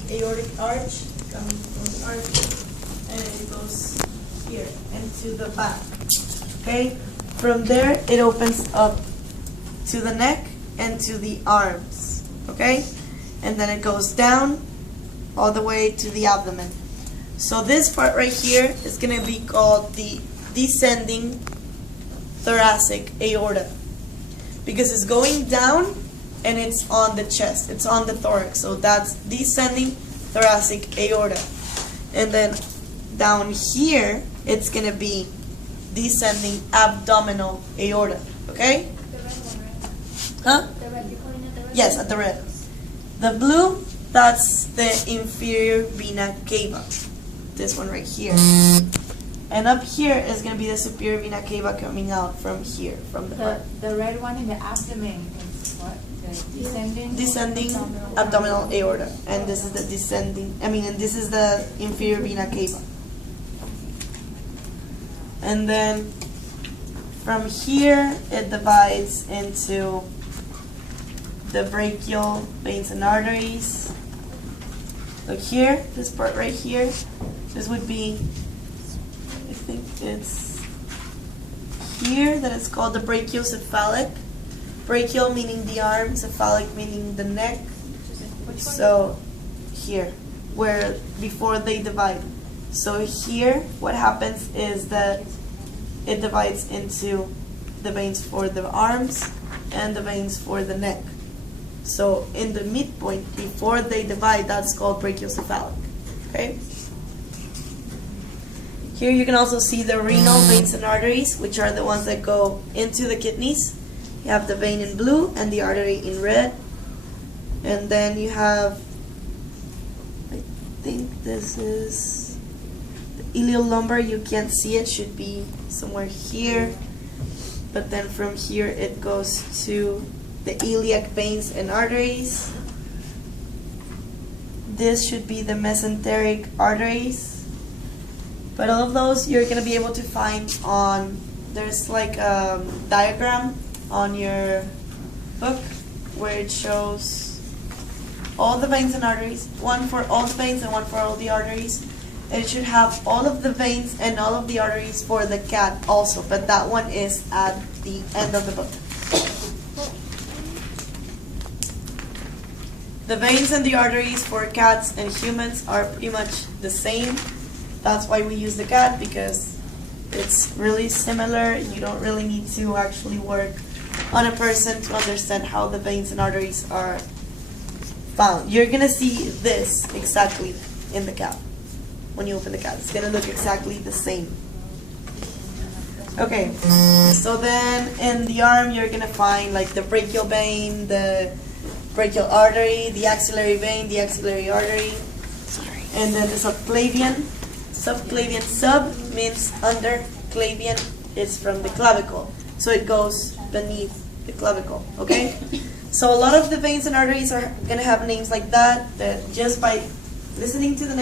the aortic arch, coming from the arch, and it goes here into the back. Okay? From there, it opens up to the neck and to the arms. Okay? And then it goes down all the way to the abdomen. So this part right here is going to be called the descending thoracic aorta, because it's going down and it's on the chest, it's on the thorax. So that's descending thoracic aorta. And then down here, it's going to be descending abdominal aorta. Okay? The red one, right? Huh? The red, you're calling it the red? Yes, at the red. The blue, that's the inferior vena cava. This one right here. And up here is going to be the superior vena cava coming out from here, from the heart. The red one in the abdomen is what? The Descending abdominal aorta. And this is the and this is the inferior vena cava. And then from here, it divides into the brachial veins and arteries. Look here, this part right here, this would be, I think it's here that it's called the brachiocephalic. Brachial meaning the arm, cephalic meaning the neck. So here, where before they divide. So here, what happens is that it divides into the veins for the arms and the veins for the neck. So in the midpoint, before they divide, that's called brachiocephalic. Okay? Here you can also see the renal veins and arteries, which are the ones that go into the kidneys. You have the vein in blue and the artery in red. And then you have, I think this is the iliolumbar. You can't see it, should be somewhere here. But then from here it goes to the iliac veins and arteries. This should be the mesenteric arteries. But all of those you're going to be able to find on, there's like a diagram on your book where it shows all the veins and arteries, one for all the veins and one for all the arteries. And it should have all of the veins and all of the arteries for the cat also, but that one is at the end of the book. The veins and the arteries for cats and humans are pretty much the same. That's why we use the cat, because it's really similar. You don't really need to actually work on a person to understand how the veins and arteries are found. You're going to see this exactly in the cat. When you open the cat, it's going to look exactly the same. Okay, so then in the arm, you're going to find like the brachial vein, the brachial artery, the axillary vein, the axillary artery, and then the subclavian. Subclavian, sub means under, clavian is from the clavicle, so it goes beneath the clavicle. Okay, so a lot of the veins and arteries are going to have names like that, that just by listening to the name